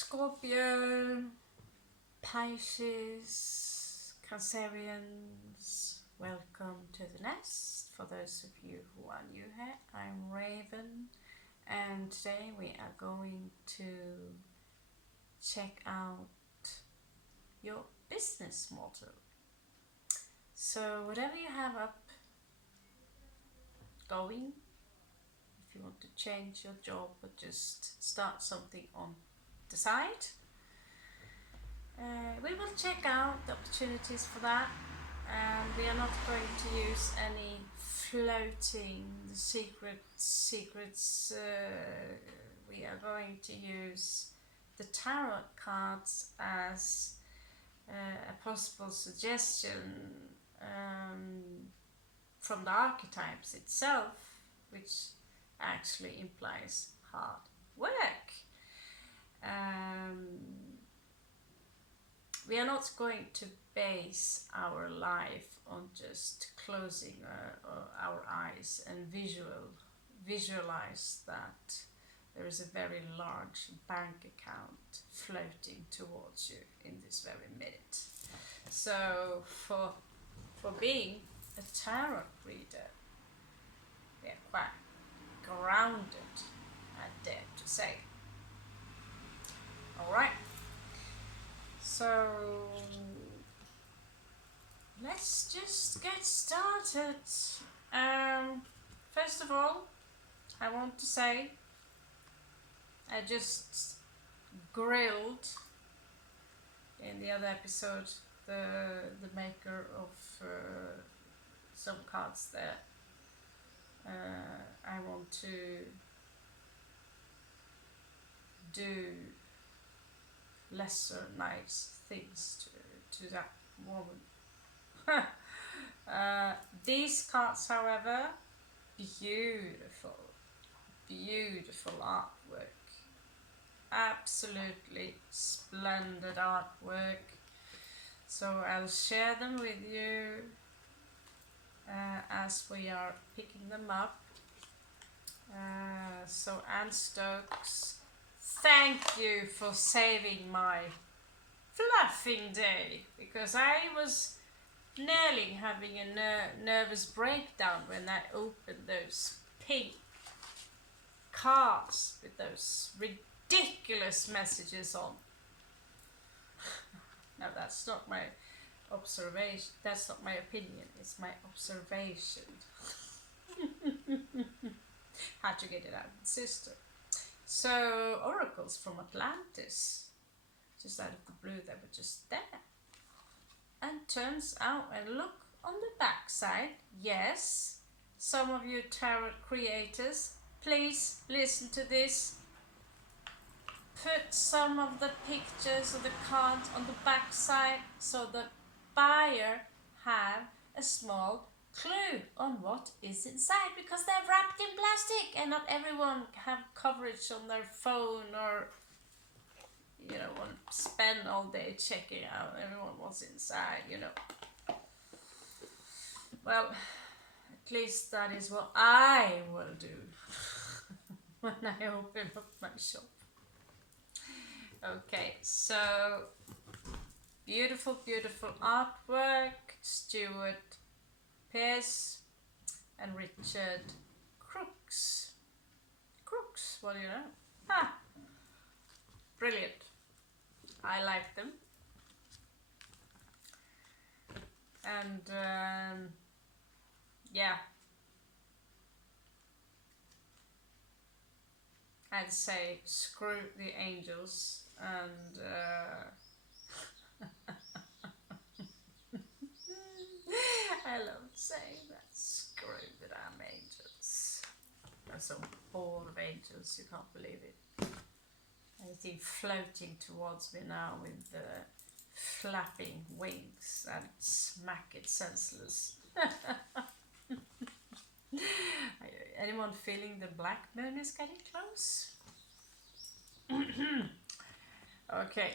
Scorpio, Pisces, Cancerians, welcome to the nest. For those of you who are new here, I'm Raven, and today we are going to check out your business model. So whatever you have up going, if you want to change your job or just start something on the side, we will check out the opportunities for that, and we are not going to use any floating secrets. We are going to use the tarot cards as a possible suggestion from the archetypes itself, which actually implies hard work. We are not going to base our life on just closing our eyes and visualize that there is a very large bank account floating towards you in this very minute. So for being a tarot reader, we are quite grounded, I dare to say. Alright, so let's just get started. First of all, I want to say I just grilled in the other episode the maker of some cards there. I want to do lesser nice things to that woman. These cards, however, beautiful artwork, absolutely splendid artwork. So I'll share them with you as we are picking them up. So Anne Stokes, thank you for saving my fluffing day, because I was nearly having a nervous breakdown when I opened those pink cards with those ridiculous messages on. No, that's not my observation, that's not my opinion, it's my observation. Had to get it out of the system. So, oracles from Atlantis, just out of the blue, they were just there. And turns out, and look on the back side, yes, some of you tarot creators, please listen to this. Put some of the pictures of the cards on the back side so the buyer have a small clue on what is inside, because they're wrapped in plastic and not everyone have coverage on their phone, or want to spend all day checking out everyone what's inside, Well, at least that is what I will do when I open up my shop. Okay, so beautiful artwork, Stuart Pearce and Richard Crooks, what do you know? Brilliant. I like them. And yeah, I'd say screw the angels and I love saying that, screw the damn angels. There's a ball of angels, you can't believe it. Anything floating towards me now with the flapping wings and smack it senseless. Anyone feeling the black moon is getting close? Okay.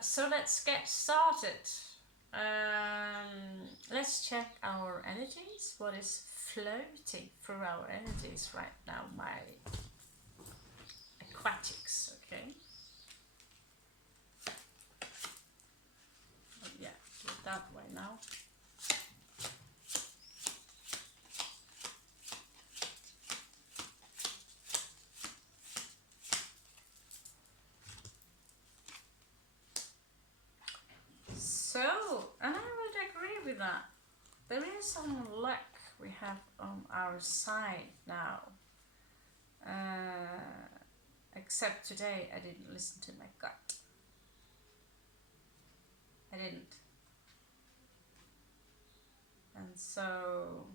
So let's get started. Let's check our energies. What is floating through our energies right now, my aquatics, okay? Oh, yeah, do it that way now. So, and I would agree with that. There is some luck we have on our side now. Except today I didn't listen to my gut. I didn't. And so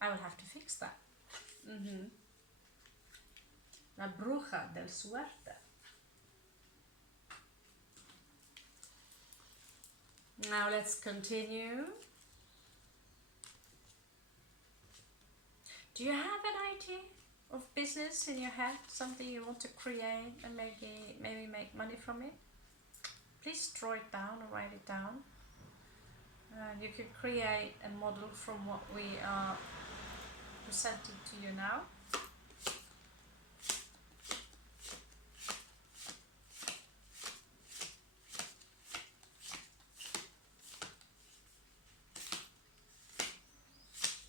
I will have to fix that. La bruja del suerte. Now let's continue. Do you have an idea of business in your head? Something you want to create and maybe make money from it? Please draw it down or write it down. And you can create a model from what we are presenting to you now.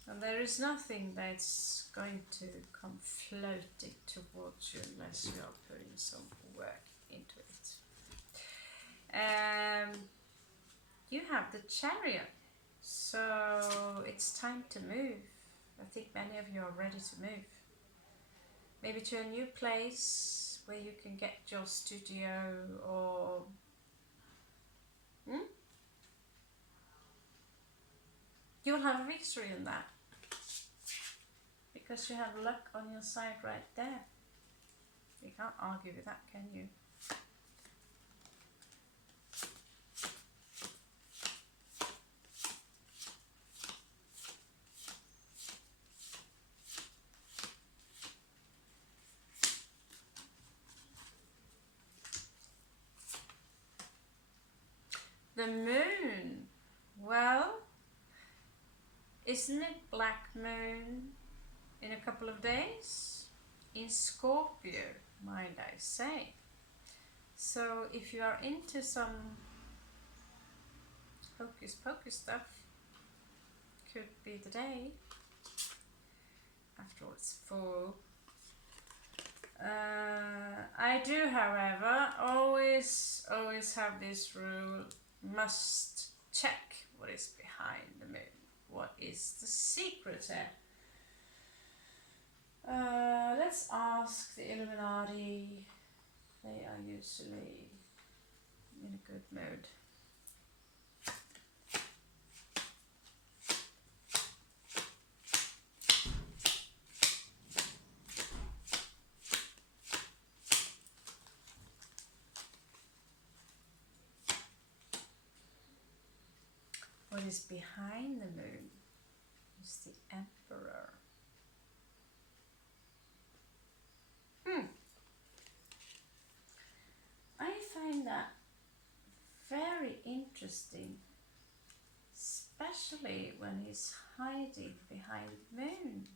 And there is nothing that's going to come floating towards you unless you are putting some work into it. You have the Chariot, so it's time to move. I think many of you are ready to move. Maybe to a new place where you can get your studio or... You will have a victory in that. Because you have luck on your side right there. You can't argue with that, can you? The moon, well, isn't it black moon in a couple of days? In Scorpio, might I say. So if you are into some hocus pocus stuff, could be the day. After all, it's full. I do, however, always have this rule: must check what is behind the moon. What is the secret here? Let's ask the Illuminati. They are usually in a good mood. What is behind the moon is the Emperor. I find that very interesting, especially when he's hiding behind the moon.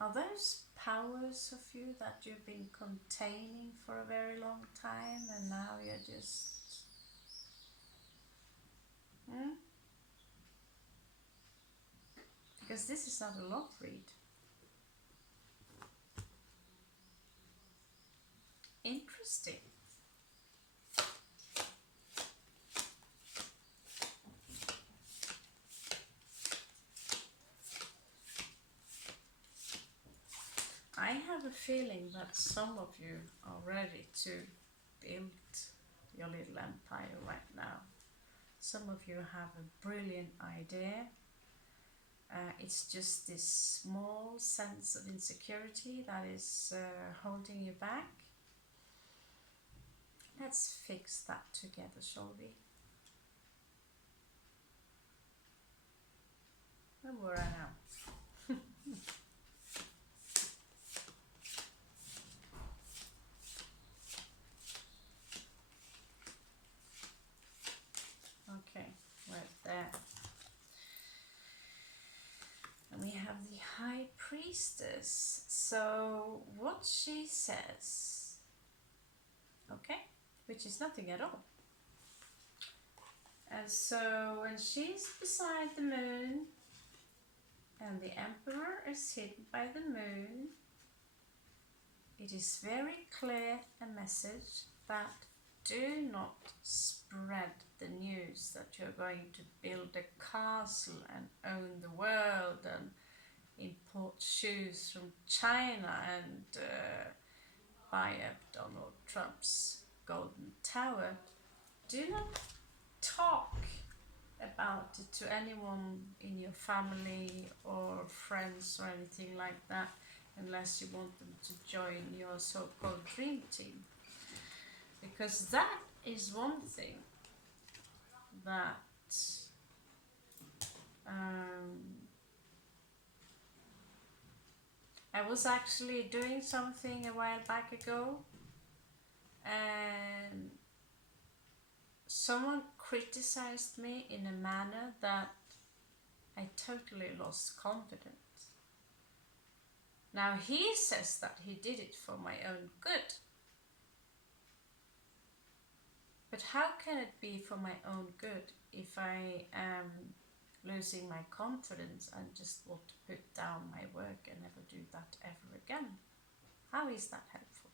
Are those powers of you that you've been containing for a very long time and now you're just... Because this is not a long read. Interesting. I have a feeling that some of you are ready to build your little empire right now. Some of you have a brilliant idea. It's just this small sense of insecurity that is holding you back. Let's fix that together, shall we? Where were I now? priestess. So what she says, okay, which is nothing at all. And so when she's beside the moon and the emperor is hidden by the moon, it is very clear a message that do not spread the news that you're going to build a castle and own the world and import shoes from China and buy up Donald Trump's Golden Tower. Do not talk about it to anyone in your family or friends or anything like that, unless you want them to join your so-called dream team. Because that is one thing that I was actually doing something a while back ago, and someone criticized me in a manner that I totally lost confidence. Now he says that he did it for my own good. But how can it be for my own good if I am losing my confidence and just want to put down my work and never do that ever again? How is that helpful?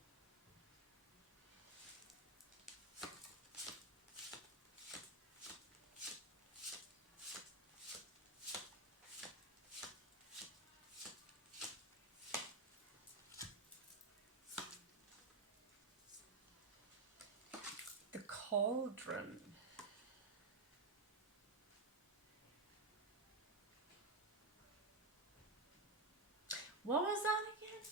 The cauldron. What was that again?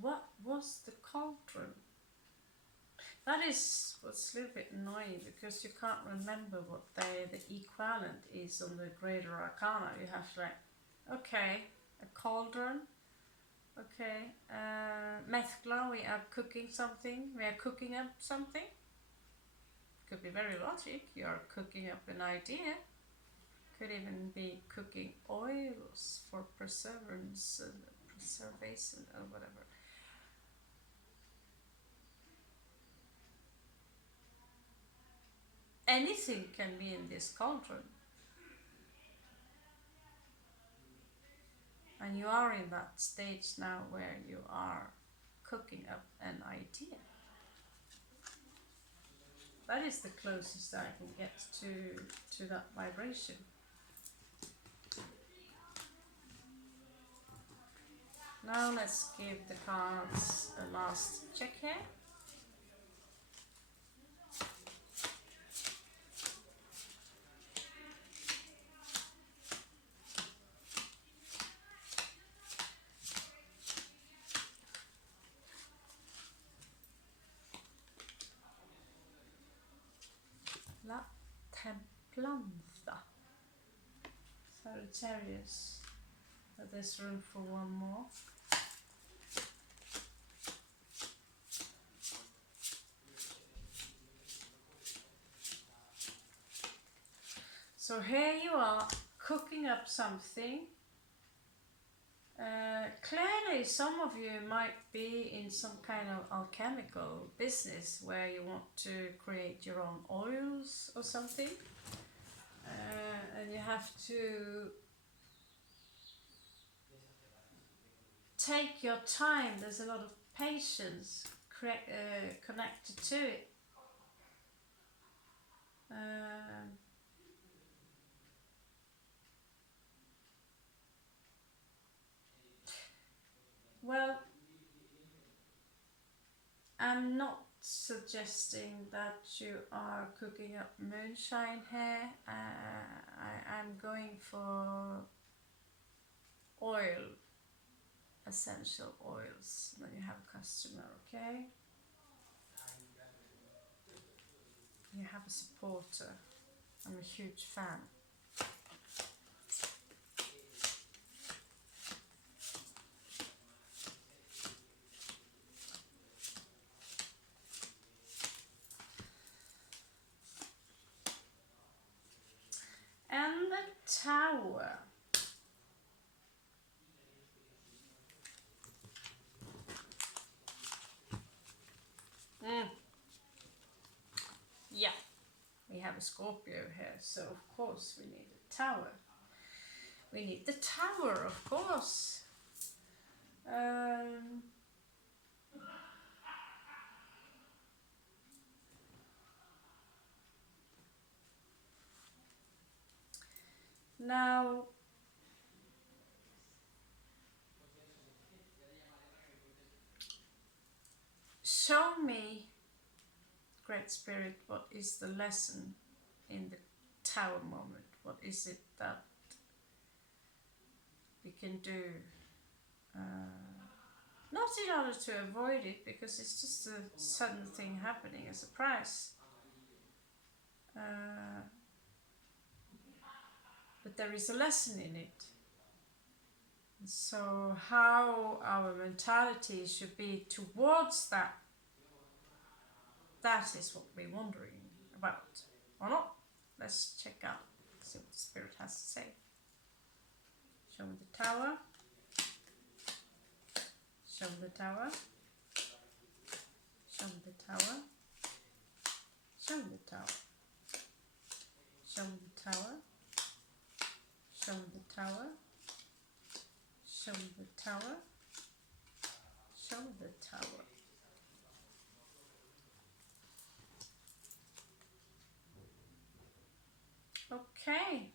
What was the cauldron? That is what's a little bit annoying, because you can't remember what the equivalent is on the Greater Arcana. You have to like, okay, a cauldron. Okay, Methkla, we are cooking something. We are cooking up something. Could be very logic. You are cooking up an idea. Could even be cooking oils for preservation or whatever. Anything can be in this cauldron. And you are in that stage now where you are cooking up an idea. That is the closest I can get to that vibration. Now let's give the cards a last check here. La Templanta, Sagittarius. But there's room for one more. So here you are cooking up something. Clearly some of you might be in some kind of alchemical business where you want to create your own oils or something, and you have to take your time. There's a lot of patience connected to it. Well, I'm not suggesting that you are cooking up moonshine here. I'm going for oil, essential oils, when you have a customer, okay? You have a supporter. I'm a huge fan. Tower. Yeah, we have a Scorpio here, so of course we need a tower. We need the tower, of course. Now, show me, Great Spirit, what is the lesson in the tower moment? What is it that we can do? Not in order to avoid it, because it's just a sudden thing happening, a surprise. But there is a lesson in it. So how our mentality should be towards that, that is what we're wondering about, or not. Let's check out, see what the Spirit has to say. Show me the tower. Show me the tower. Show me the tower. Show me the tower. Show me the tower. Show me the tower. Show me the tower. Show me the tower. Okay.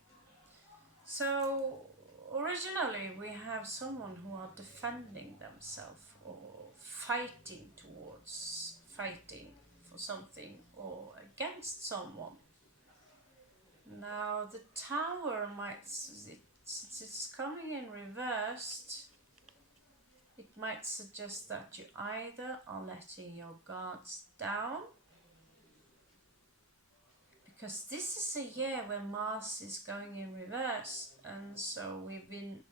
So originally we have someone who are defending themselves or fighting towards, fighting for something or against someone. Now the tower might, since it's coming in reversed, it might suggest that you either are letting your guards down, because this is a year where Mars is going in reverse, and so we've been,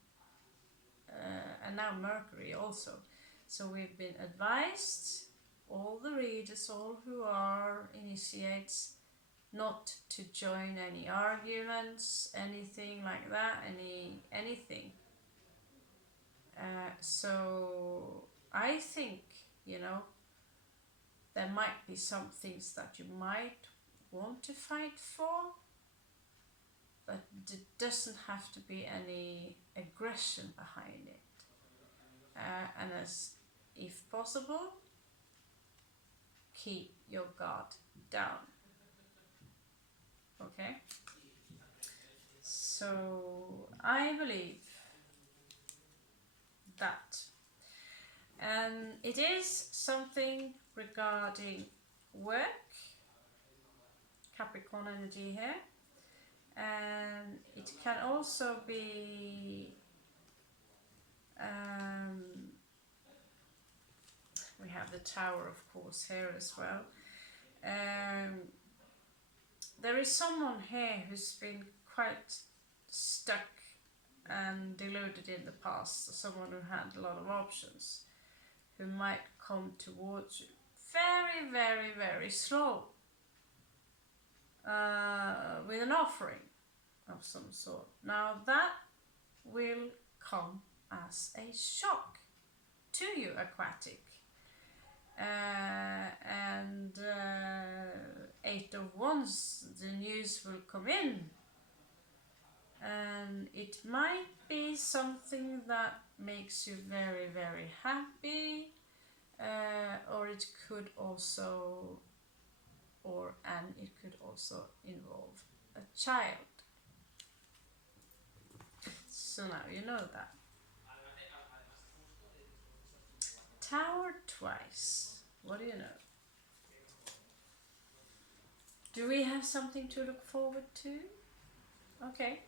and now Mercury also, so we've been advised, all the readers, all who are initiates, not to join any arguments, anything like that, anything. So I think, you know, there might be some things that you might want to fight for, but it doesn't have to be any aggression behind it. And as if possible, keep your guard down. Okay? So I believe that. And it is something regarding work, Capricorn energy here, and it can also be we have the tower, of course, here as well. There is someone here who's been quite stuck and deluded in the past, someone who had a lot of options, who might come towards you very, very, very slow, with an offering of some sort. Now that will come as a shock to you, Aquatic. And Eight of Wands, the news will come in, and it might be something that makes you very, very happy, or it could also, it could also involve a child. So now you know that. Tower twice. What do you know? Do we have something to look forward to? Okay.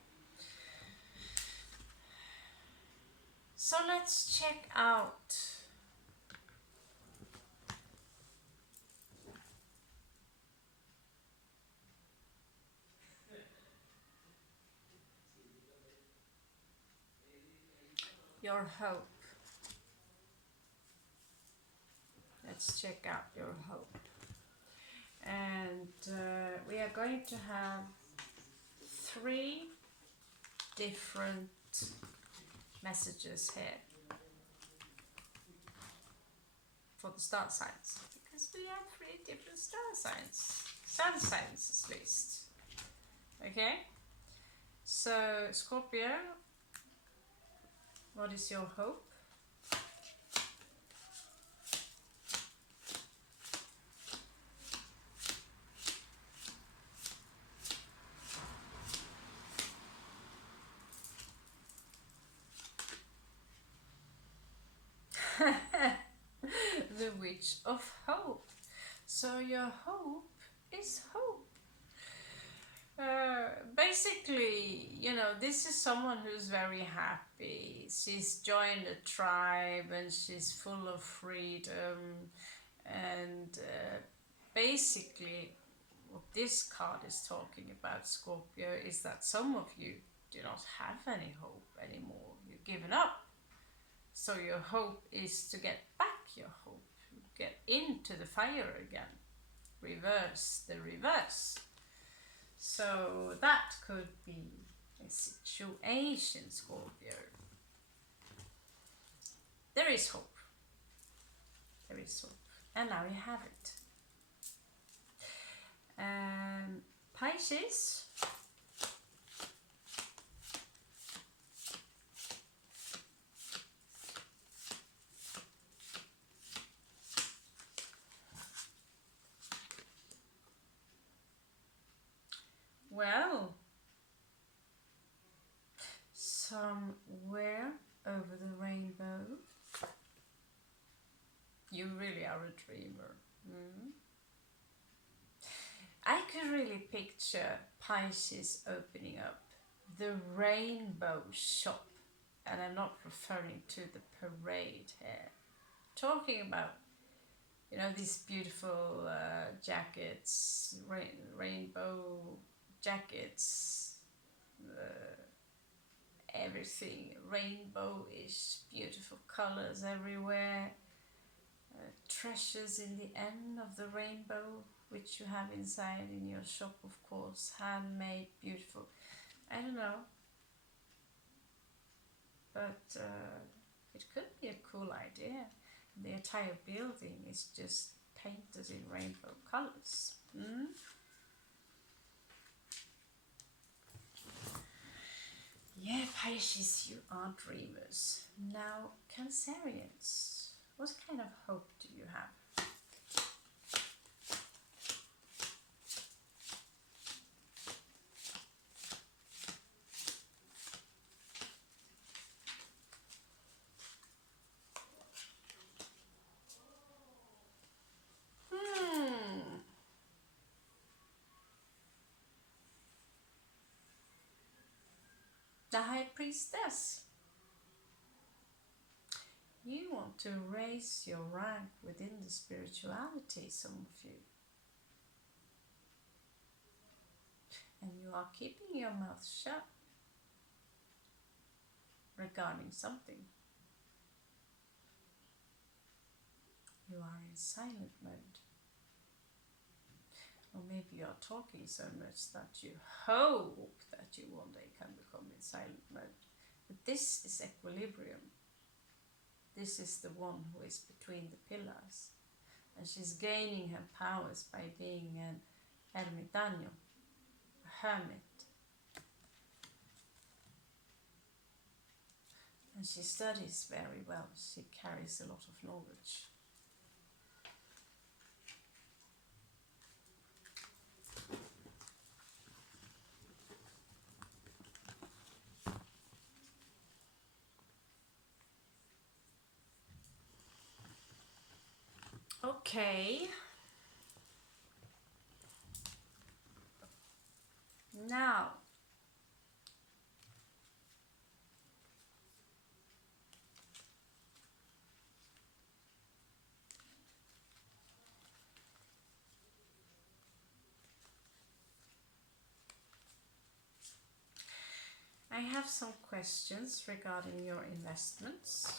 So let's check out your hope. Let's check out your hope. And we are going to have 3 different messages here for the star signs, because we have 3 different star signs, sun signs at least. Okay, so Scorpio, what is your hope? The Witch of Hope. So your hope is hope. Basically, you know, this is someone who's very happy. She's joined a tribe and she's full of freedom. And basically, what this card is talking about, Scorpio, is that some of you do not have any hope anymore. You've given up. So your hope is to get back your hope, get into the fire again, reverse the reverse. So that could be a situation, Scorpio. There is hope. There is hope. And now you have it. Pisces. Well, somewhere over the rainbow, you really are a dreamer. I could really picture Pisces opening up the rainbow shop, and I'm not referring to the parade here. Talking about, you know, these beautiful jackets, rainbow jackets, everything rainbow-ish, beautiful colors everywhere, treasures in the end of the rainbow, which you have inside in your shop, of course, handmade, beautiful. I don't know, but it could be a cool idea. The entire building is just painted in rainbow colors. Yeah, Pisces, you are dreamers. Now, Cancerians, what kind of hope do you have? The High Priestess. You want to raise your rank within the spirituality, some of you. And you are keeping your mouth shut regarding something. You are in silent mode. Or maybe you are talking so much that you hope that you one day can become in silent mode. But this is equilibrium. This is the one who is between the pillars. And she's gaining her powers by being an ermitaño, a hermit. And she studies very well. She carries a lot of knowledge. Okay. Now, I have some questions regarding your investments.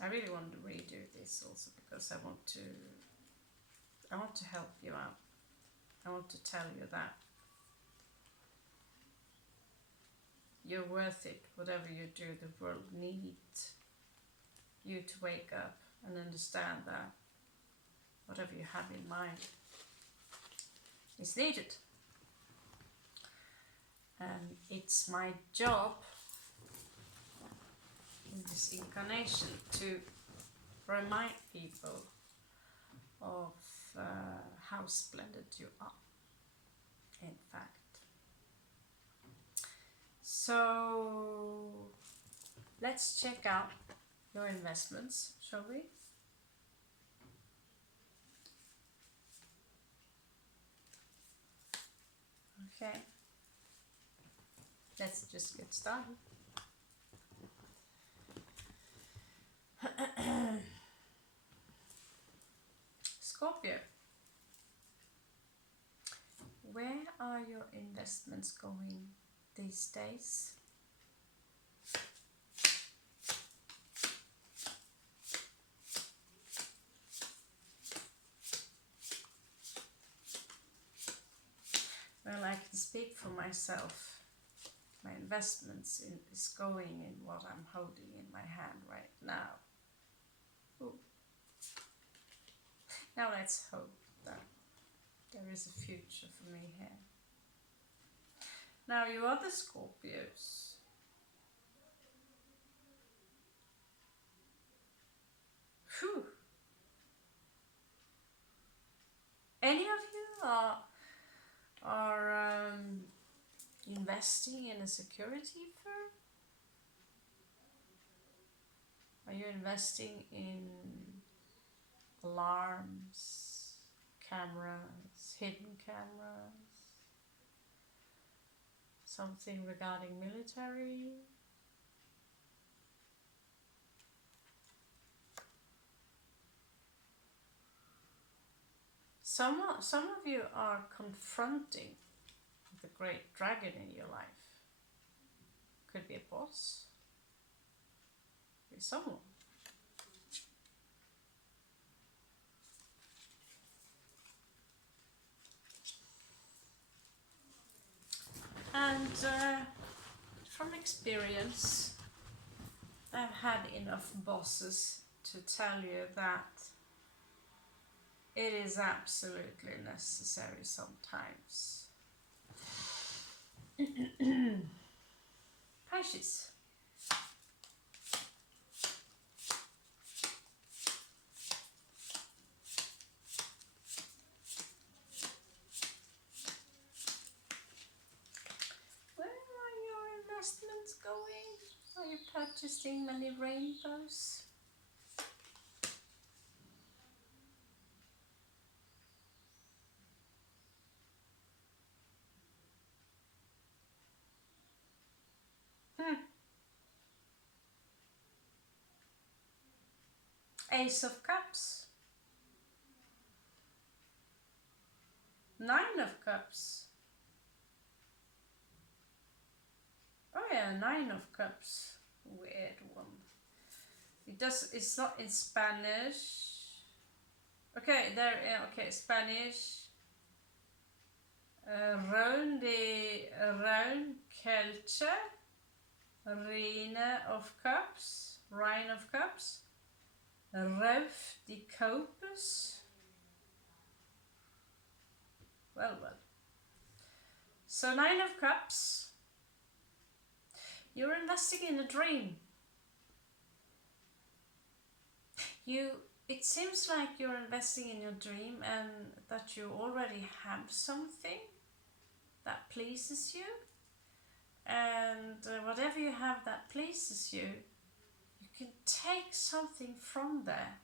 I really want to redo this also because I want to help you out. I want to tell you that you're worth it. Whatever you do, the world needs you to wake up and understand that whatever you have in mind is needed. And it's my job in this incarnation to remind people of how splendid you are, in fact. So let's check out your investments, shall we? Okay, let's just get started. Scorpio, where are your investments going these days? Well, I can speak for myself. My investments is going in what I'm holding in my hand right now. Ooh. Now let's hope that there is a future for me here. Now you other Scorpios, whew. Any of you are investing in a security firm? Are you investing in alarms, cameras, hidden cameras? Something regarding military? Some of you are confronting the great dragon in your life. Could be a boss, could be someone. And from experience, I've had enough bosses to tell you that it is absolutely necessary sometimes. Pisces. Where are your investments going? Are you purchasing many rainbows? Ace of Cups. 9 of Cups. Oh yeah, 9 of Cups. Weird one. It's not in Spanish. Okay, there, yeah, okay, Spanish. Round Kelche. Reine of Cups. Rhine of Cups. Rauf de Copus. Well. So 9 of Cups. You're investing in a dream. It seems like you're investing in your dream and that you already have something that pleases you. And whatever you have that pleases you, you can take something from there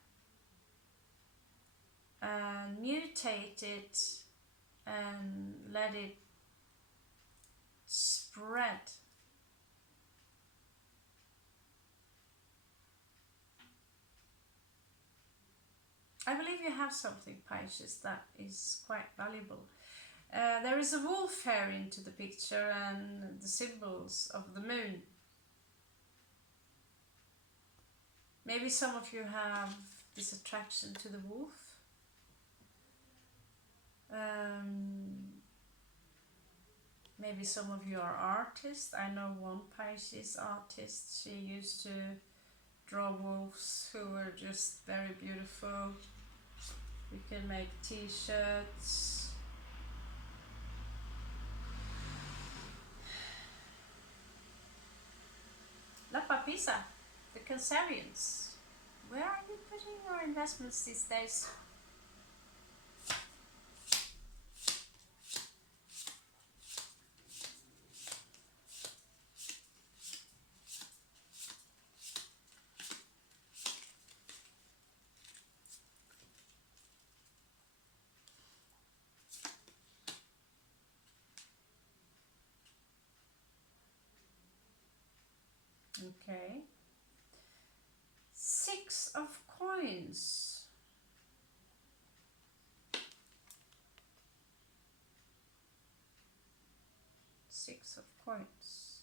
and mutate it and let it spread. I believe you have something, Pisces, that is quite valuable. There is a wolf here into the picture and the symbols of the moon. Maybe some of you have this attraction to the wolf. Maybe some of you are artists. I know one Pisces artist. She used to draw wolves who were just very beautiful. We can make t-shirts. La Papisa, the Cancerians. Where are you putting your investments these days? Okay. 6 of coins. Six of coins.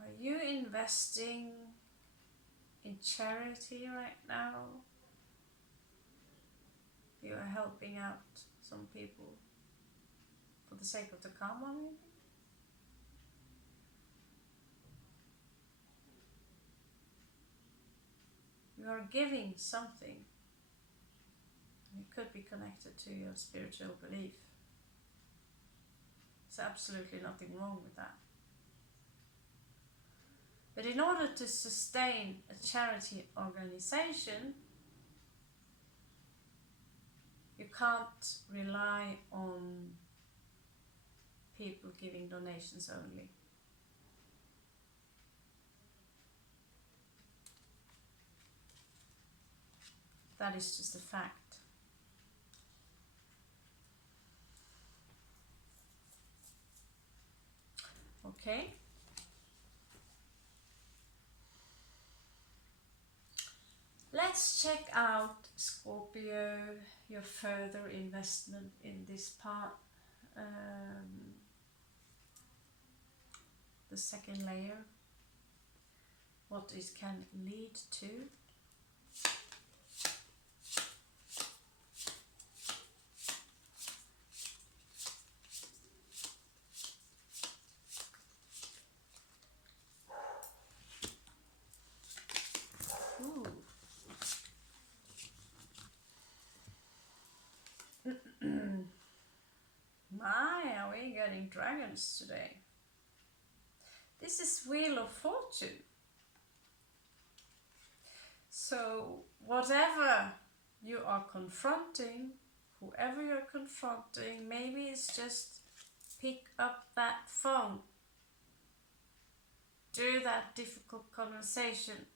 Are you investing in charity right now? You are helping out some people for the sake of the karma, maybe? You are giving something. It could be connected to your spiritual belief. There's absolutely nothing wrong with that. But in order to sustain a charity organization, you can't rely on people giving donations only. That is just a fact. Okay. Let's check out, Scorpio, your further investment in this part. The second layer. What it can lead to. Are we getting dragons today? This is Wheel of Fortune. So whatever you are confronting, whoever you're confronting, maybe it's just pick up that phone, do that difficult conversation.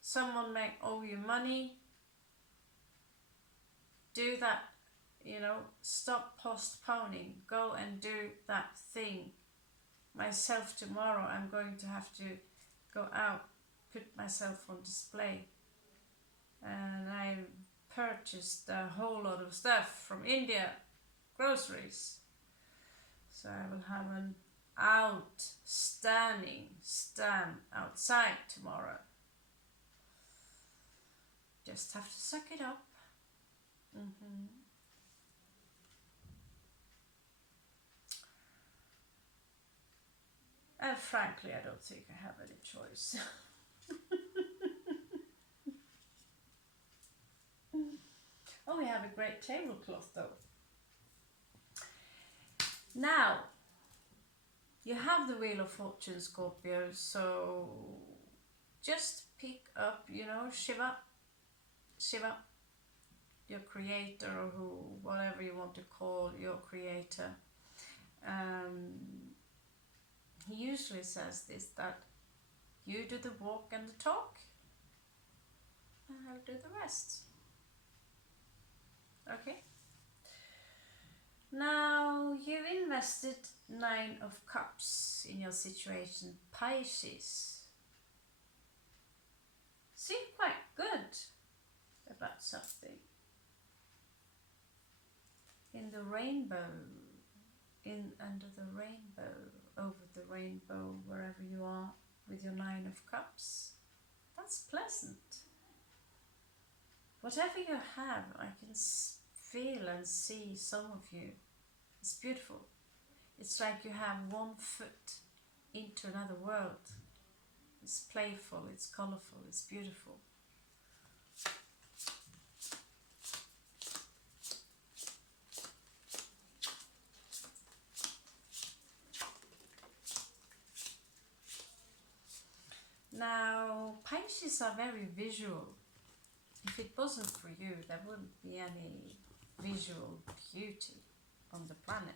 Someone may owe you money. Do that, stop postponing. Go and do that thing. Myself tomorrow, I'm going to have to go out, put myself on display. And I purchased a whole lot of stuff from India, groceries. So I will have an outstanding stand outside tomorrow. Just have to suck it up. And frankly, I don't think I have any choice. Oh, we have a great tablecloth though. Now, you have the Wheel of Fortune, Scorpio, so just pick up, Shiva, your creator, or whatever you want to call your creator. He usually says this, that you do the walk and the talk, and I'll do the rest. Okay? Now, you've invested 9 of Cups in your situation, Pisces. Seem quite good about something. In the rainbow, under the rainbow, over the rainbow, wherever you are with your 9 of Cups. That's pleasant. Whatever you have, I can feel and see some of you It's beautiful. It's like you have one foot into another world. It's playful, it's colorful, it's beautiful. Now, Pisces are very visual. If it wasn't for you, there wouldn't be any visual beauty on the planet.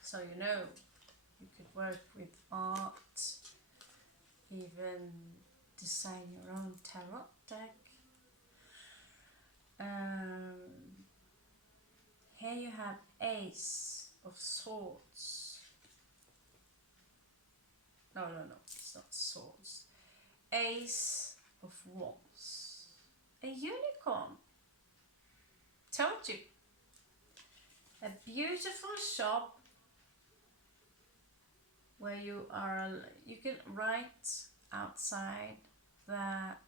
So you know, you could work with art, even design your own tarot deck. Here you have Ace of Swords. No, it's not swords. Ace of Wands. A unicorn. Told you. A beautiful shop where you can write outside that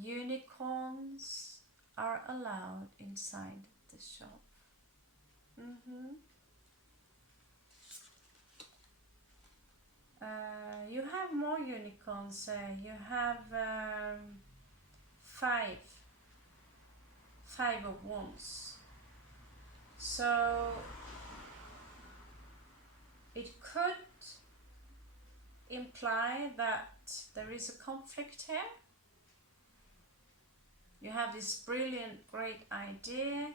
unicorns are allowed inside the shop. You have more unicorns. You have five of wands. So it could imply that there is a conflict here. You have this brilliant, great idea,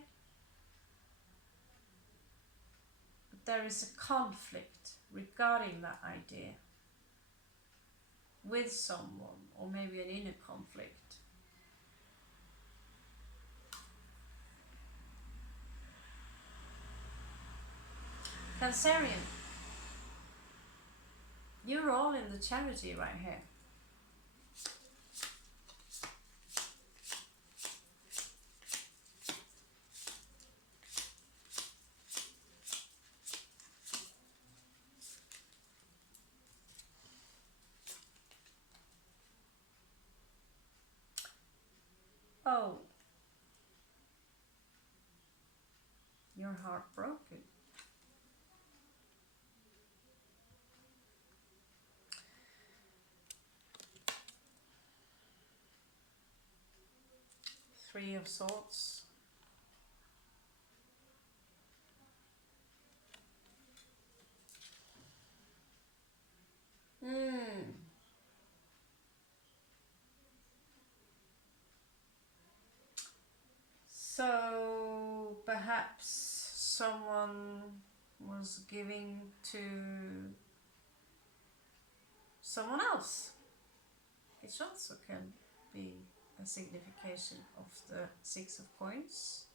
but there is a conflict regarding that idea with someone, or maybe an inner conflict. Cancerian, you're all in the charity right here. Oh, you're heartbroken. Three of Swords. So perhaps someone was giving to someone else. It also can be a signification of the Six of Coins.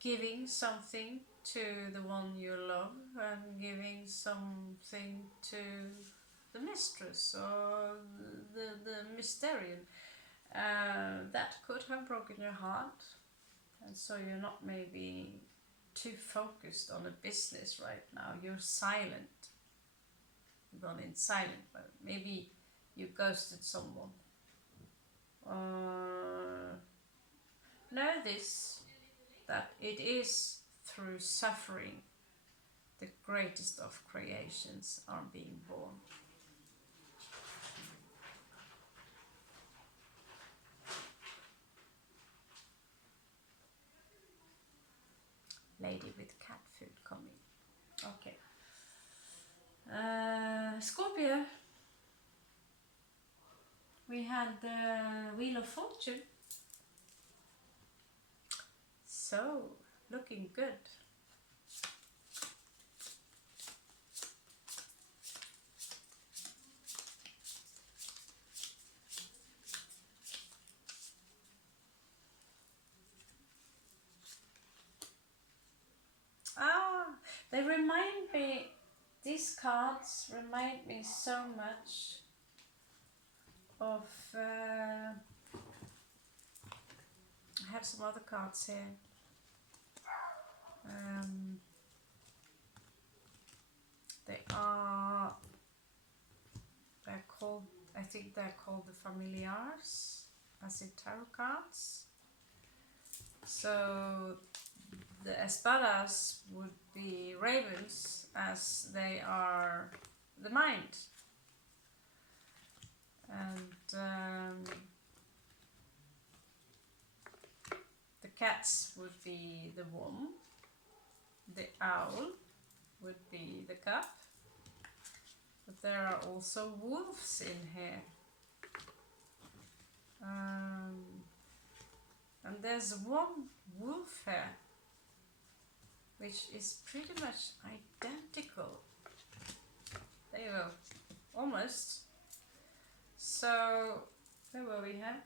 Giving something to the one you love and giving something to the mistress or the mysterium. That could have broken your heart, and so you're not maybe too focused on a business right now. You're silent. You've gone in silent mode. Maybe you ghosted someone. Know this, that it is through suffering the greatest of creations are being born. Lady with cat food coming. Okay. Scorpio. We had the Wheel of Fortune. So, looking good. They remind me, these cards remind me so much of, I have some other cards here. They're called, I think they're called the Familiars. as in tarot cards. So the espadas would be ravens, as they are the mind. And the cats would be the womb. The owl would be the cup. But there are also wolves in here. And there's one wolf here, which is pretty much identical. There you go, almost. So, where were we here?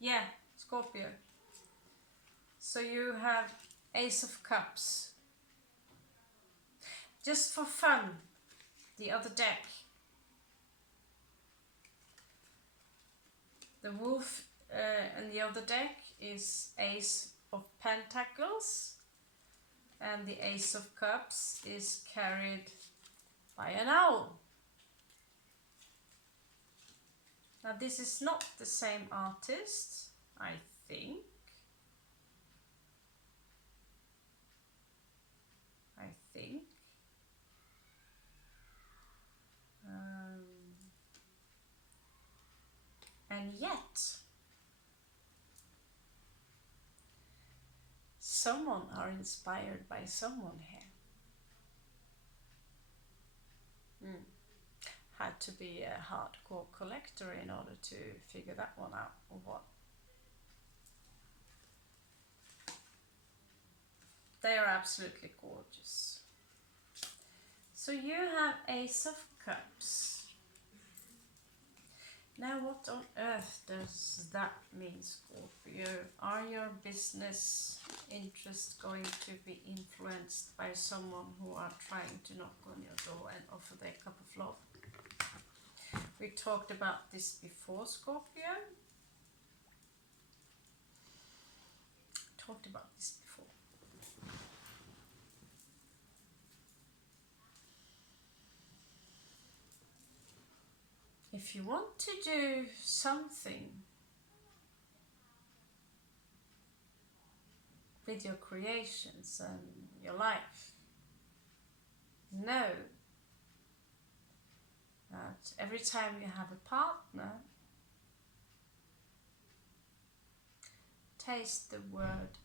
Yeah, Scorpio. So you have Ace of Cups. Just for fun, the other deck. The wolf in the other deck is Ace of Pentacles, and the Ace of Cups is carried by an owl. Now this is not the same artist, I think. And yet, someone are inspired by someone here. Had to be a hardcore collector in order to figure that one out, or what? They are absolutely gorgeous. So you have Ace of Cups. Now what on earth does that mean, Scorpio? Are your business interests going to be influenced by someone who are trying to knock on your door and offer their cup of love? We talked about this before, Scorpio. Talked about this before. If you want to do something with your creations and your life, know that every time you have a partner, taste the word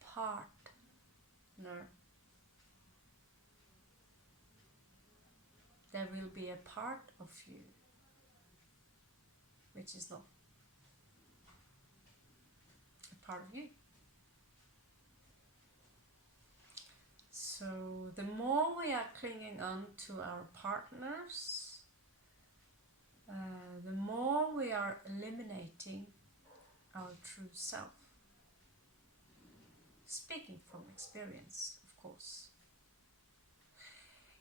partner. There will be a part of you which is not a part of you. So the more we are clinging on to our partners, the more we are eliminating our true self. Speaking from experience, of course.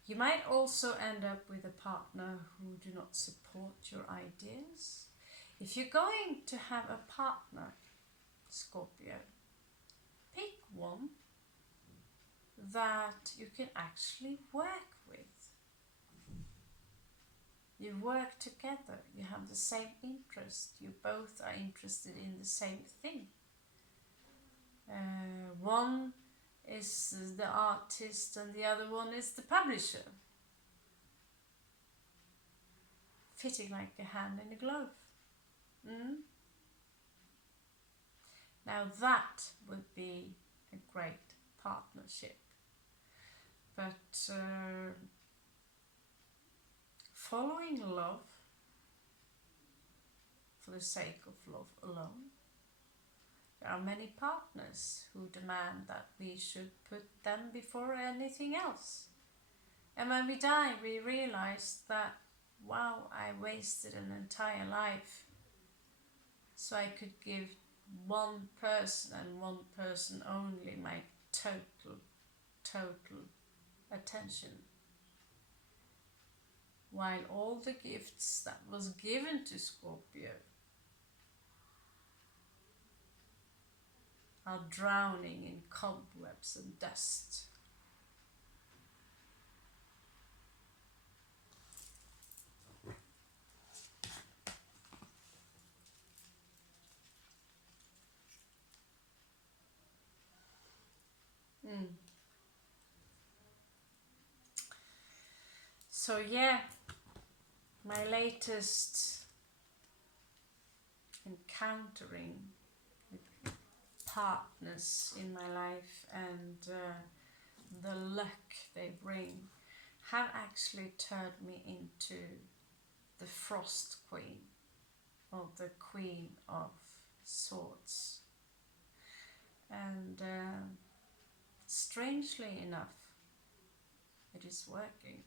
You might also end up with a partner who do not support your ideas. If you're going to have a partner, Scorpio, pick one that you can actually work with. You work together, you have the same interest, you both are interested in the same thing. One is the artist and the other one is the publisher. Fitting like a hand in a glove. Now that would be a great partnership. But following love for the sake of love alone, there are many partners who demand that we should put them before anything else. And when we die, we realize that, wow, I wasted an entire life so I could give one person and one person only my total attention. While all the gifts that was given to Scorpio are drowning in cobwebs and dust. So yeah, my latest encountering with partners in my life and the luck they bring have actually turned me into the Frost Queen, or the Queen of Swords. And strangely enough, it is working.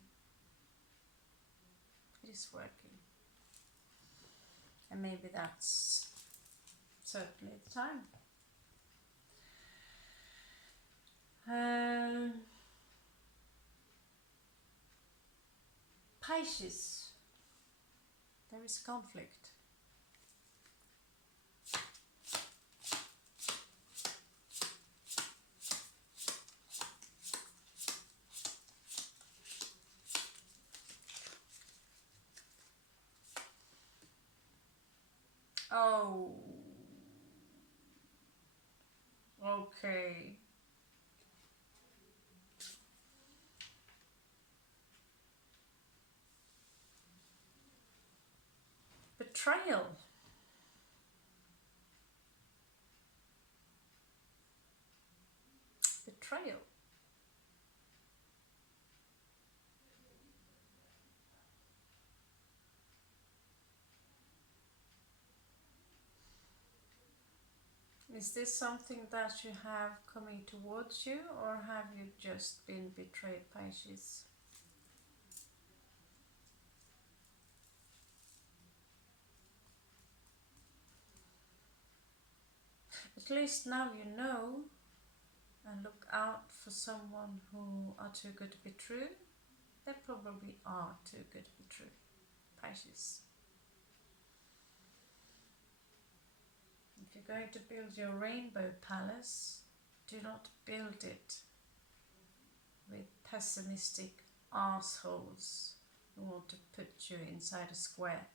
It is working. And maybe that's certainly the time. Pisces, there is conflict. Oh, okay. Betrayal. Betrayal. Is this something that you have coming towards you, or have you just been betrayed, Pisces? At least now you know, and look out for someone who are too good to be true. They probably are too good to be true, Pisces. If you're going to build your rainbow palace, do not build it with pessimistic assholes who want to put you inside a square.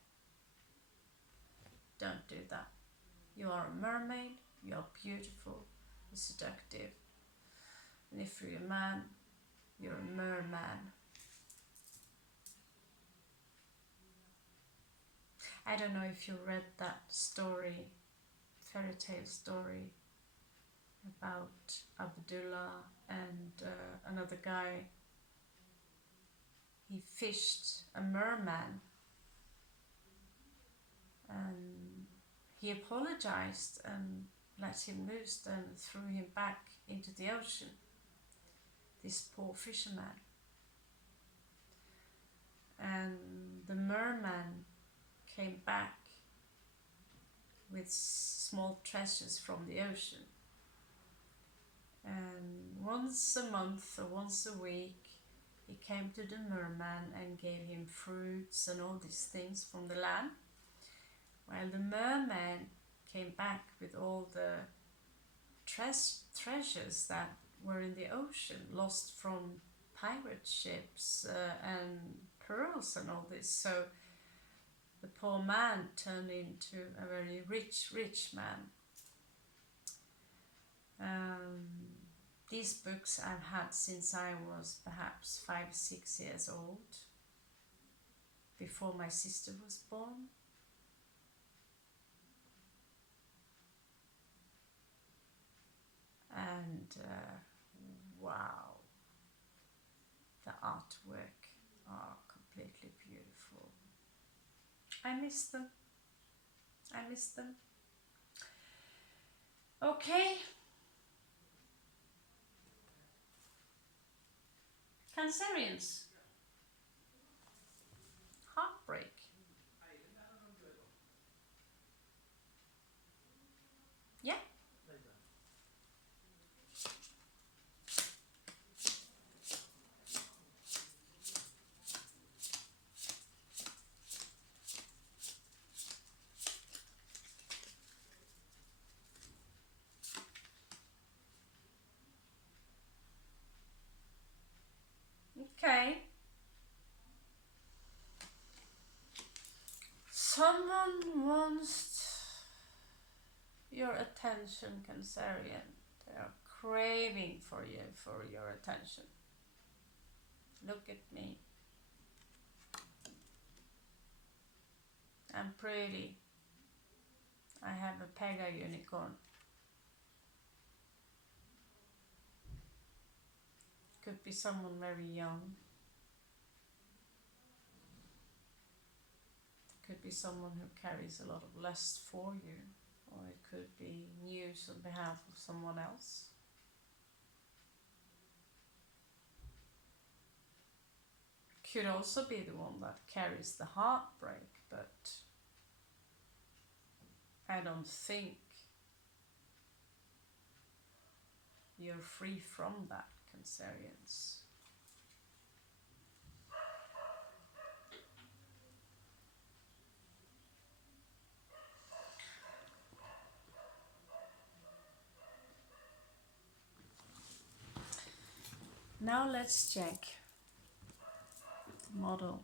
Don't do that. You are a mermaid, you are beautiful, you're seductive, and if you're a man, you're a merman. I don't know if you read that story, fairy tale story about Abdullah and another guy. He fished a merman and he apologized and let him loose and threw him back into the ocean. This poor fisherman. And the merman came back with small treasures from the ocean. And once a month or once a week, he came to the merman and gave him fruits and all these things from the land, while the merman came back with all the treasures that were in the ocean, lost from pirate ships and pearls and all this. So the poor man turned into a very rich man. These books I've had since I was perhaps 5-6 years old, before my sister was born. And wow, the artwork are completely beautiful. I miss them. I miss them. Okay. Cancerians. Heartbreak. Yeah. Okay. Someone wants your attention, Cancerian. They are craving for you, for your attention. Look at me. I'm pretty. I have a Pega unicorn. Could be someone very young. Could be someone who carries a lot of lust for you, or it could be news on behalf of someone else. Could also be the one that carries the heartbreak, but I don't think you're free from that, Cancerians. Now let's check the model.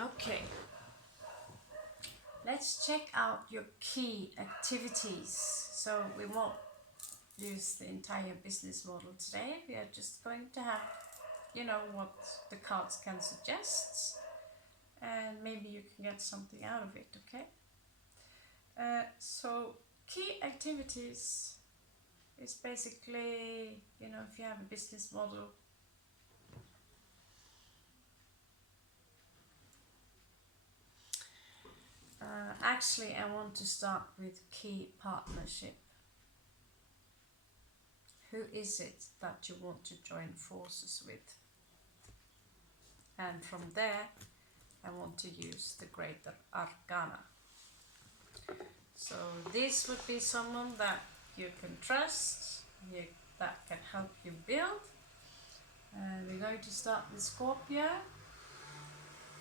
Okay, let's check out your key activities. So we won't use the entire business model today. We are just going to have, you know, what the cards can suggest, and maybe you can get something out of it, okay? So key activities is basically, you know, if you have a business model, actually I want to start with key partnership. Who is it that you want to join forces with? And from there I want to use the Greater Arcana. So this would be someone that you can trust, that can help you build. We're going to start with Scorpio,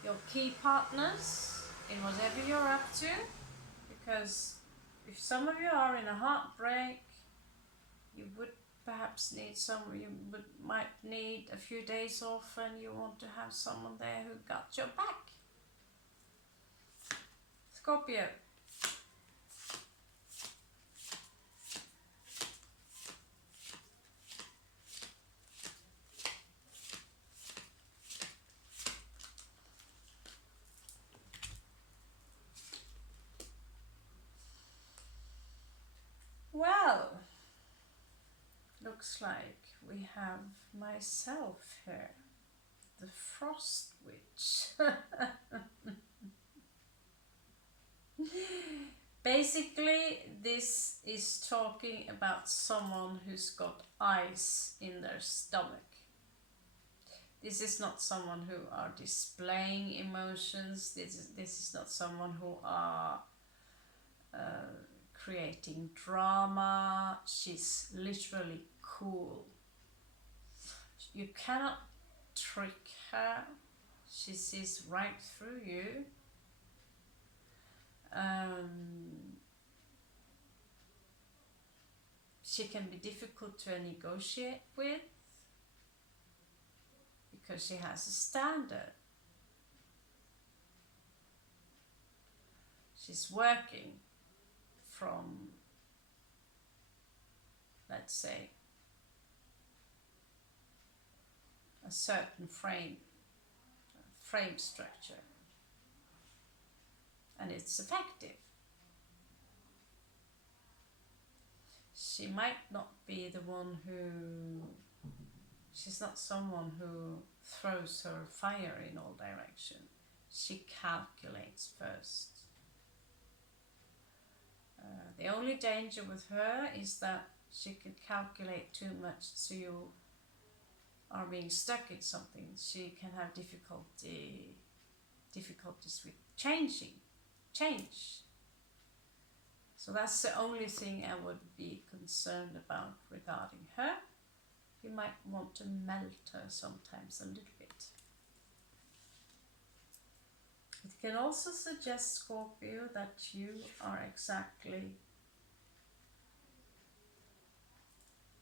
your key partners in whatever you're up to, because if some of you are in a heartbreak, you would perhaps need might need a few days off, and you want to have someone there who got your back. Scorpio. Well, looks like we have myself here, the Frost Witch. Basically, this is talking about someone who's got ice in their stomach. This is not someone who are displaying emotions. This is not someone who are creating drama. She's literally cool. You cannot trick her. She sees right through you. She can be difficult to negotiate with because she has a standard. She's working from, let's say, a certain frame structure, and it's effective. She might not be the one she's not someone who throws her fire in all directions. She calculates first. The only danger with her is that she can calculate too much, so you are being stuck in something. She can have difficulties with change. So that's the only thing I would be concerned about regarding her. You might want to melt her sometimes a little bit. It can also suggest, Scorpio, that you are exactly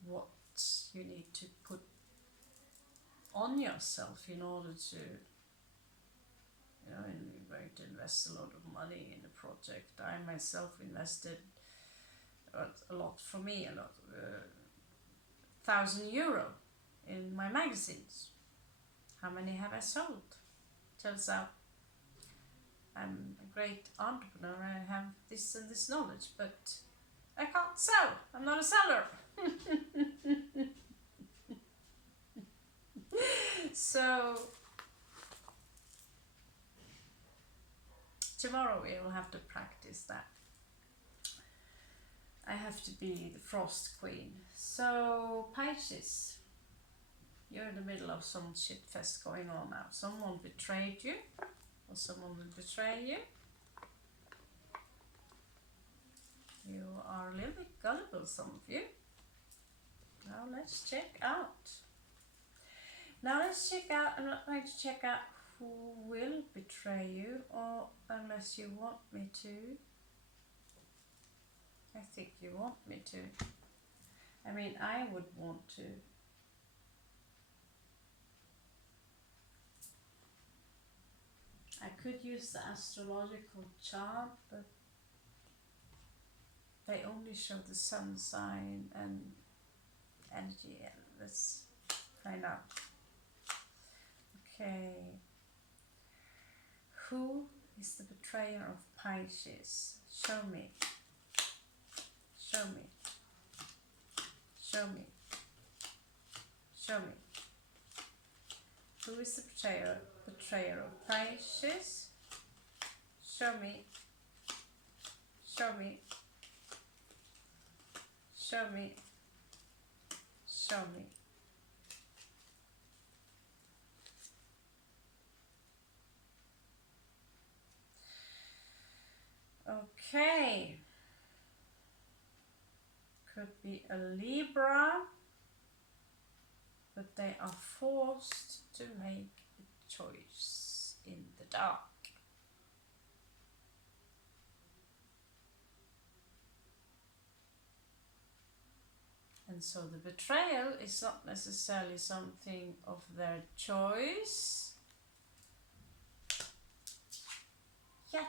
what you need to put on yourself in order to, you know, and you're going to invest a lot of money in a project. I myself invested but a lot for me, a lot, 1,000 euro in my magazines. How many have I sold? Turns out I'm a great entrepreneur, I have this and this knowledge, but I can't sell. I'm not a seller. So tomorrow we will have to practice that. I have to be the frost queen. So Pisces, you're in the middle of some shit fest going on now. Someone betrayed you, or someone will betray you. You are a little bit gullible, some of you. Now let's check out. Now let's check out. I'm not going to check out who will betray you, or unless you want me to. I think you want me to. I mean, I would want to. I could use the astrological chart, but they only show the sun sign and energy. Let's find out. Okay. Who is the betrayer of Pisces? Show me. Show me. Show me. Show me. Who is the betrayer of Pisces? Show me. Show me. Show me. Show me. Okay. Could be a Libra, but they are forced to make a choice in the dark. And so the betrayal is not necessarily something of their choice yet.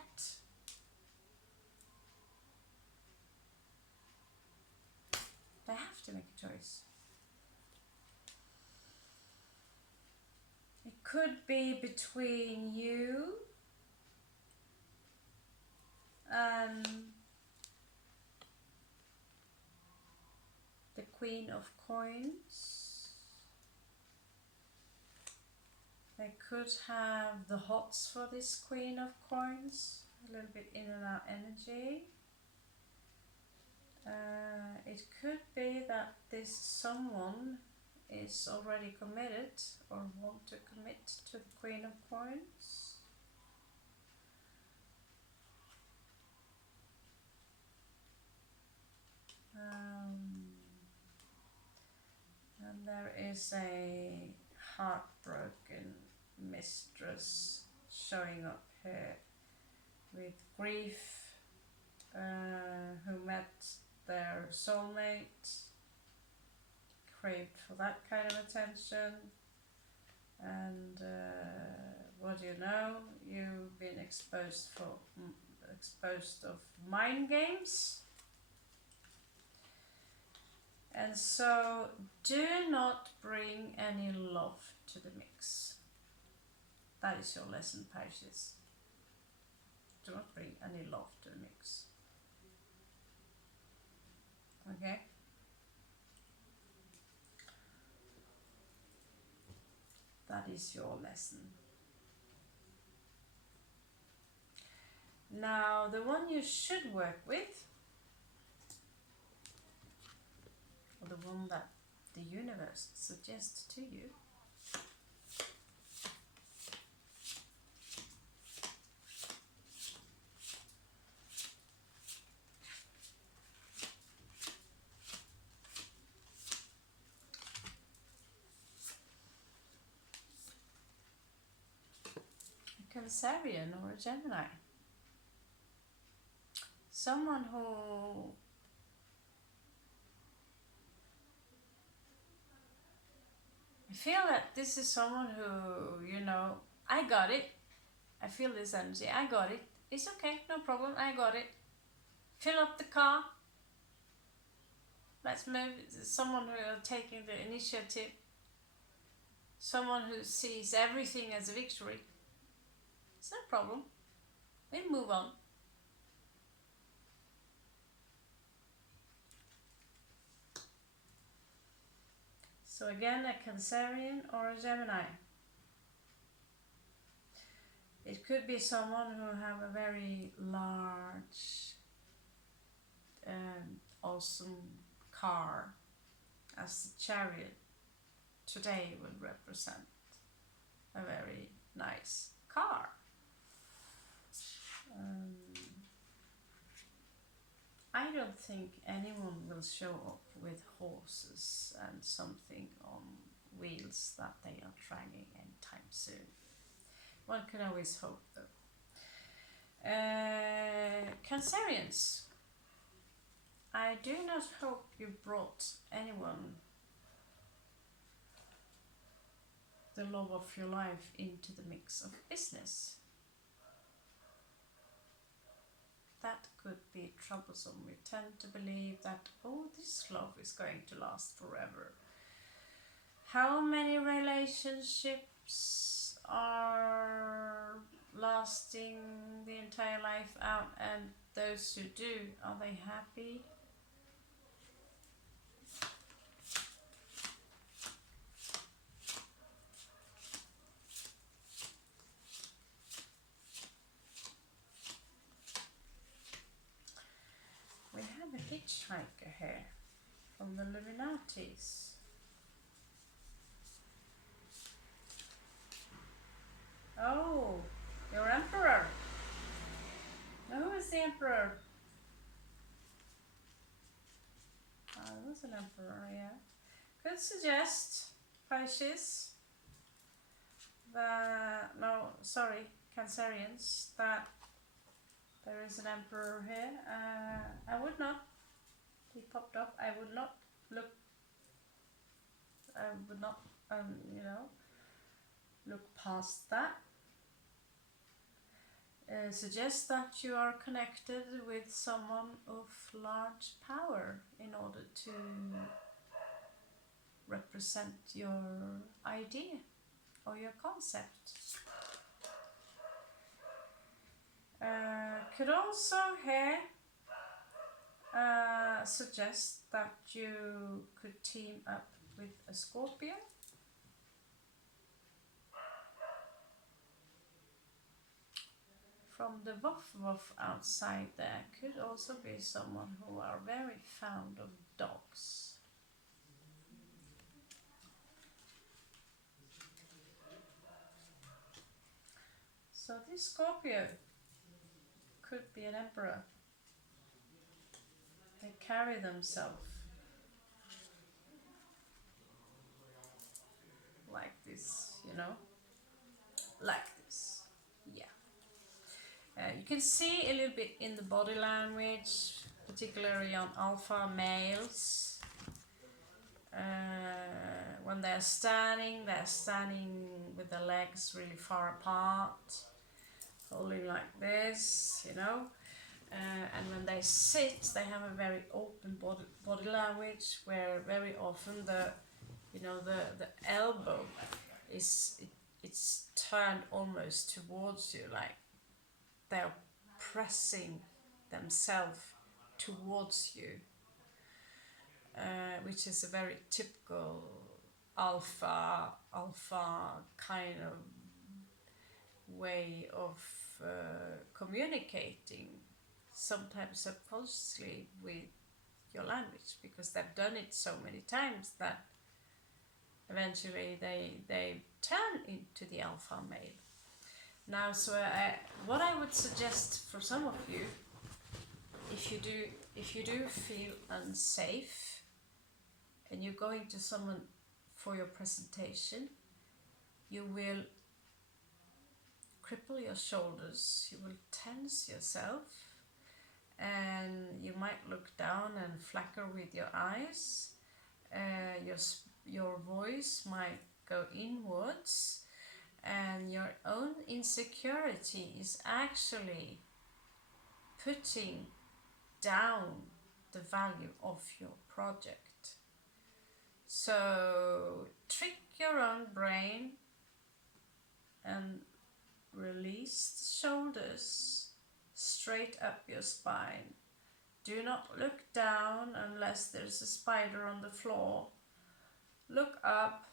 They have to make a choice. It could be between you and the Queen of Coins. They could have the hots for this Queen of Coins, a little bit in and out energy. It could be that this someone is already committed or want to commit to the Queen of Coins. And there is a heartbroken mistress showing up here with grief, who met their soulmate, craved for that kind of attention, and what do you know? You've been exposed of mind games, and so do not bring any love to the mix. That is your lesson, Pisces. Do not bring any love to the mix. Okay? That is your lesson. Now, the one you should work with, or the one that the universe suggests to you, Cancerian or a Gemini. Someone who I feel that this is someone who, you know, I got it. I feel this energy. I got it. It's okay, no problem. I got it. Fill up the car. Let's move. Someone who are taking the initiative. Someone who sees everything as a victory. It's no problem. We'll move on. So again, a Cancerian or a Gemini. It could be someone who have a very large, awesome car, as the Chariot today would represent a very nice car. I don't think anyone will show up with horses and something on wheels that they are dragging anytime soon. One can always hope though. Cancerians, I do not hope you brought anyone, the love of your life, into the mix of business. That could be troublesome. We tend to believe that, oh, this love is going to last forever. How many relationships are lasting the entire life out, and those who do, are they happy? We have a hitchhiker here from the Illuminatis. Oh, your Emperor. Now, who is the Emperor? There was an Emperor, yeah. Could suggest, Pisces, Cancerians, that there is an Emperor here. I would not, he popped up, I would not look, look past that. Suggests that you are connected with someone of large power in order to represent your idea or your concept. Could also here suggest that you could team up with a Scorpio. From the woof outside there could also be someone who are very fond of dogs. So this Scorpio could be an Emperor. They carry themselves like this, like this, yeah. You can see a little bit in the body language, particularly on alpha males. When they're standing with their legs really far apart, holding like this, and when they sit, they have a very open body language, where very often the elbow it's turned almost towards you, like they're pressing themselves towards you, which is a very typical alpha kind of way of communicating, sometimes subconsciously, with your language, because they've done it so many times that eventually they turn into the alpha male. Now, so what I would suggest for some of you, if you do feel unsafe and you're going to someone for your presentation, you will cripple your shoulders, you will tense yourself, and you might look down and flicker with your eyes. Your voice might go inwards, and your own insecurity is actually putting down the value of your project. So trick your own brain and release the shoulders, straight up your spine. Do not look down unless there's a spider on the floor. Look up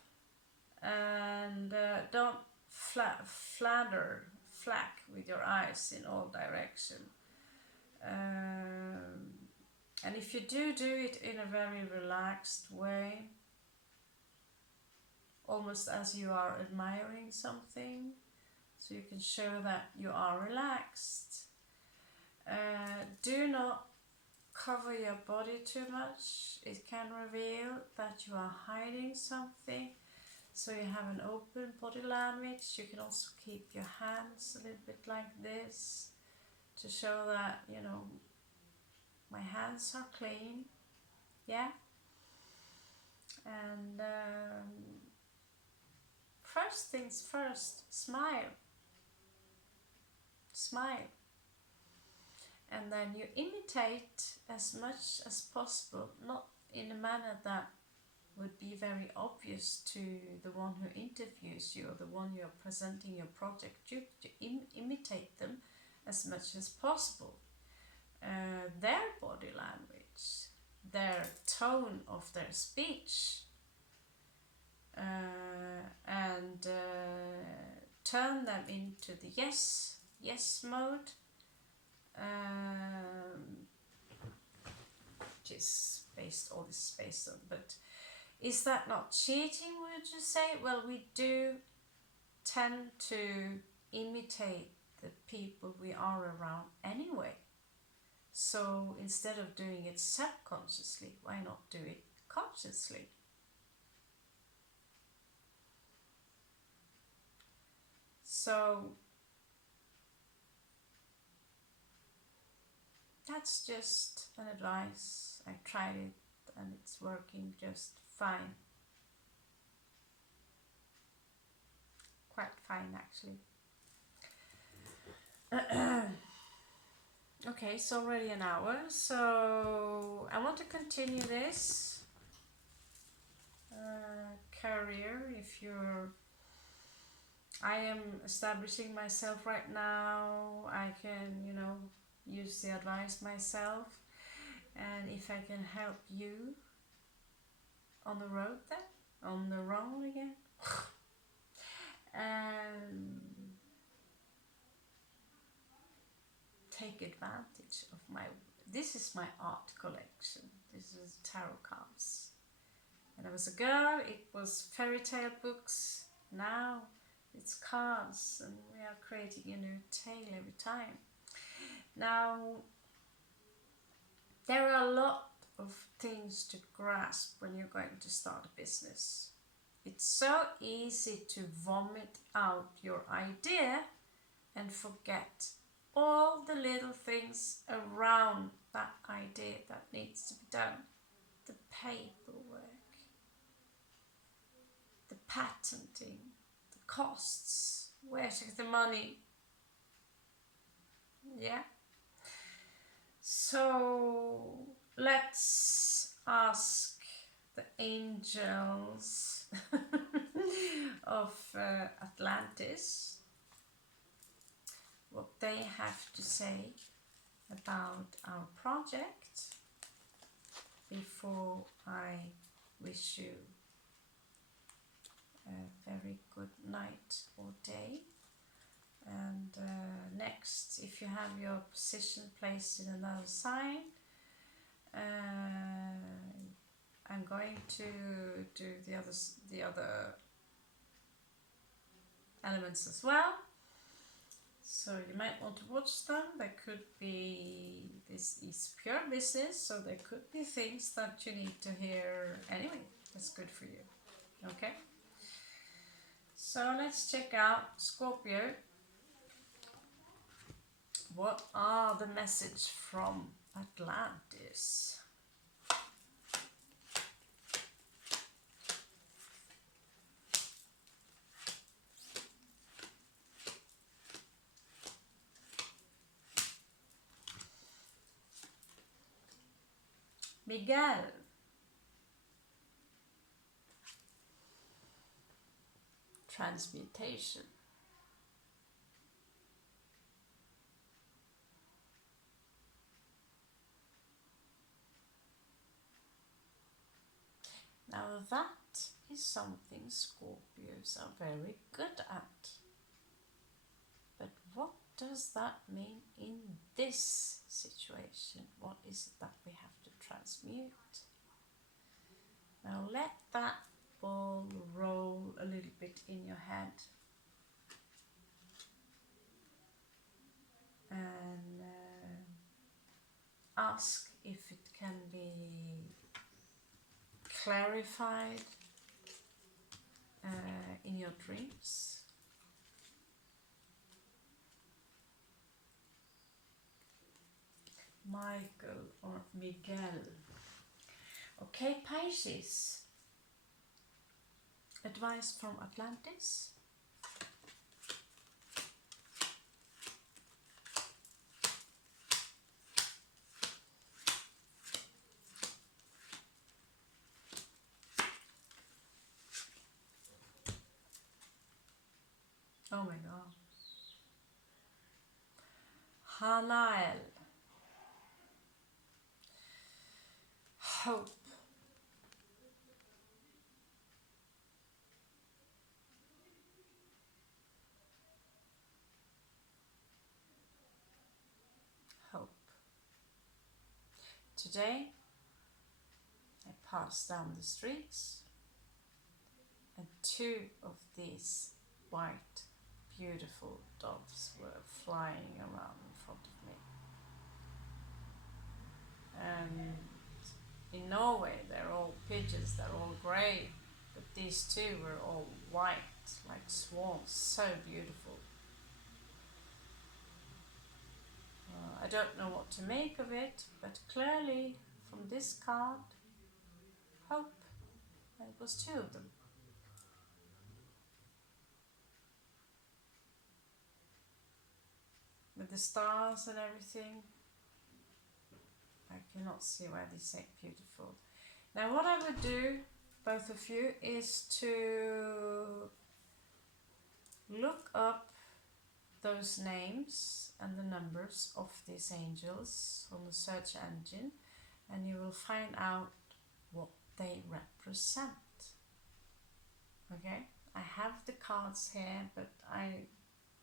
and don't flack with your eyes in all directions. And if you do it in a very relaxed way, almost as you are admiring something, so you can show that you are relaxed. Do not cover your body too much. It can reveal that you are hiding something. So you have an open body language. You can also keep your hands a little bit like this to show that, you know, my hands are clean. Yeah. And first things first, smile. Smile. And then you imitate as much as possible, not in a manner that would be very obvious to the one who interviews you or the one you're presenting your project to. Imitate them as much as possible. Their body language, their tone of their speech, and turn them into the yes mode, which is all this is based on. But is that not cheating, would you say? Well, we do tend to imitate the people we are around anyway. So instead of doing it subconsciously, why not do it consciously? So that's just an advice. I tried it and it's working just fine. Quite fine, actually. Okay, it's already an hour, so I want to continue this career. I am establishing myself right now. I can, you know, use the advice myself, and if I can help you on the road then, on the road again, and take advantage of this is my art collection. This is tarot cards. When I was a girl, it was fairy tale books. Now it's cards, and we are creating a new tale every time. Now, there are a lot of things to grasp when you're going to start a business. It's so easy to vomit out your idea and forget all the little things around that idea that needs to be done. The paperwork, the patenting, the costs, where to get the money. Yeah. So let's ask the angels of Atlantis what they have to say about our project before I wish you a very good night or day. And next, if you have your position placed in another sign, I'm going to do the other elements as well. So you might want to watch them. There could be, this is pure business, so there could be things that you need to hear anyway. That's good for you. Okay? So let's check out Scorpio. What are the message from Atlantis? Miguel. Transmutation. Now that is something Scorpios are very good at. But what does that mean in this situation? What is it that we have to transmute? Now let that ball roll a little bit in your head. And ask if it can be clarified in your dreams. Michael or Miguel. Okay, Pisces. Advice from Atlantis. Oh my God. Hanael. Hope. Hope. Today I passed down the streets and two of these white beautiful doves were flying around in front of me. And in Norway they're all pigeons, they're all grey, but these two were all white, like swans, so beautiful. I don't know what to make of it, but clearly from this card, hope, it was two of them. With the stars and everything, I cannot see why they say beautiful. Now what I would do, both of you, is to look up those names and the numbers of these angels on the search engine, and you will find out what they represent. Okay, I have the cards here, but I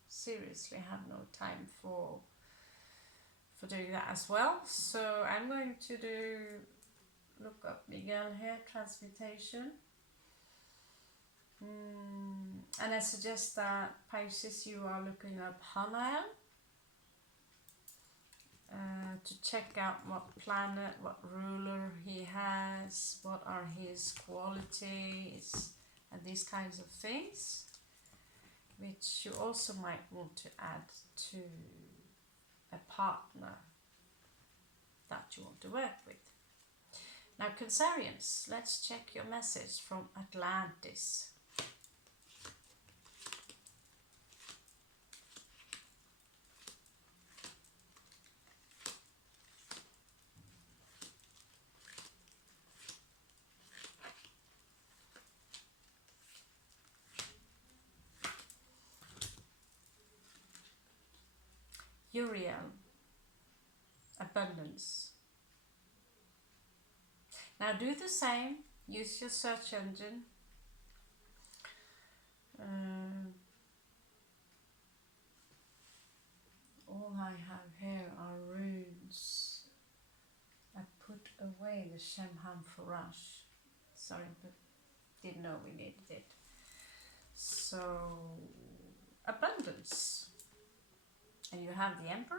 seriously have no time for doing that as well. So I'm going to look up Miguel here, transmutation. And I suggest that Pisces, you are looking up Hanael to check out what planet, what ruler he has, what are his qualities, and these kinds of things, which you also might want to add to a partner that you want to work with. Now Cancerians, let's check your message from Atlantis. Uriel, abundance. Now do the same, use your search engine. All I have here are runes. I put away the Shemham Farash. Sorry, but didn't know we needed it. So, abundance. And you have the Emperor.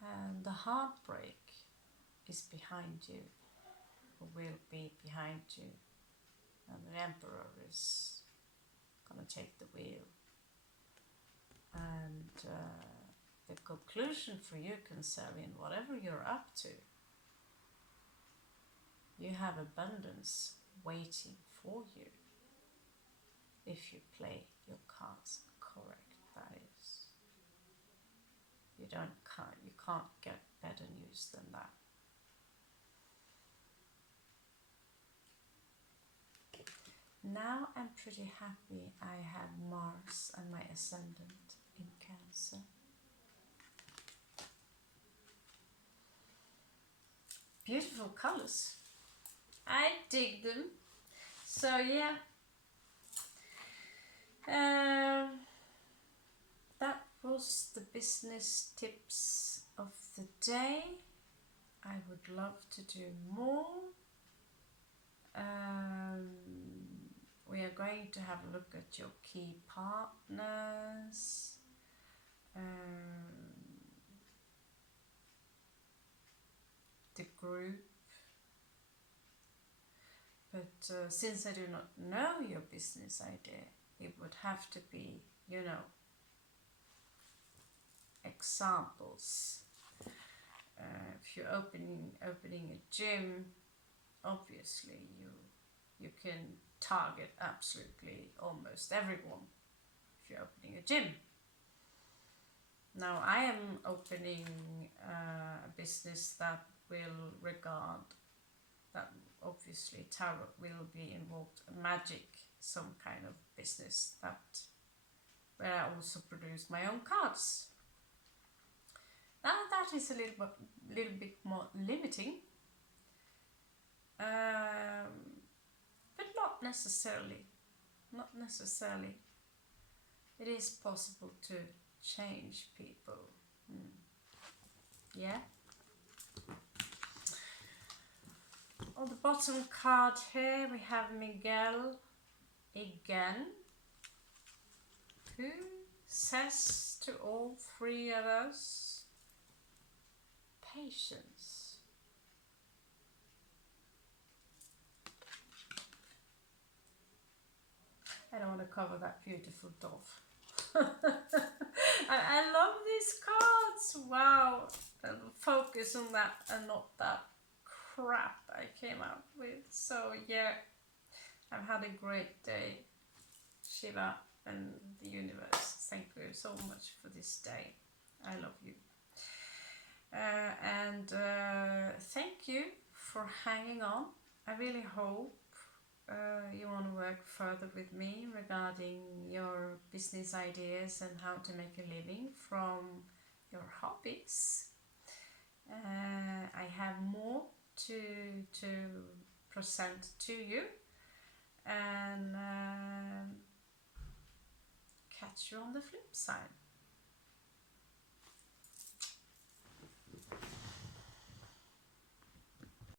And the heartbreak is behind you, or will be behind you. And the Emperor is going to take the wheel. And the conclusion for you, Cancerian, whatever you're up to, you have abundance waiting for you. If you play your cards correct, that is. You can't get better news than that. Now I'm pretty happy I have Mars and my ascendant in Cancer. Beautiful colors. I dig them. So yeah, that was the business tips of the day. I would love to do more. We are going to have a look at your key partners. The group. But since I do not know your business idea, it would have to be, you know, examples. If you're opening a gym, obviously you can target absolutely almost everyone if you're opening a gym. Now I am opening a business that will regard that obviously tarot will be involved, magic, some kind of business that where I also produce my own cards. Now that is a little bit more limiting, but not necessarily. Not necessarily. It is possible to change people. Yeah. On the bottom card here we have Miguel again, who says to all three of us, patience. I don't want to cover that beautiful dove. I love these cards. Wow. I'll focus on that and not that crap I came out with. So yeah, I've had a great day, Shiva and the universe. Thank you so much for this day. I love you. And thank you for hanging on. I really hope you want to work further with me regarding your business ideas and how to make a living from your hobbies. I have more to present to you, and catch you on the flip side.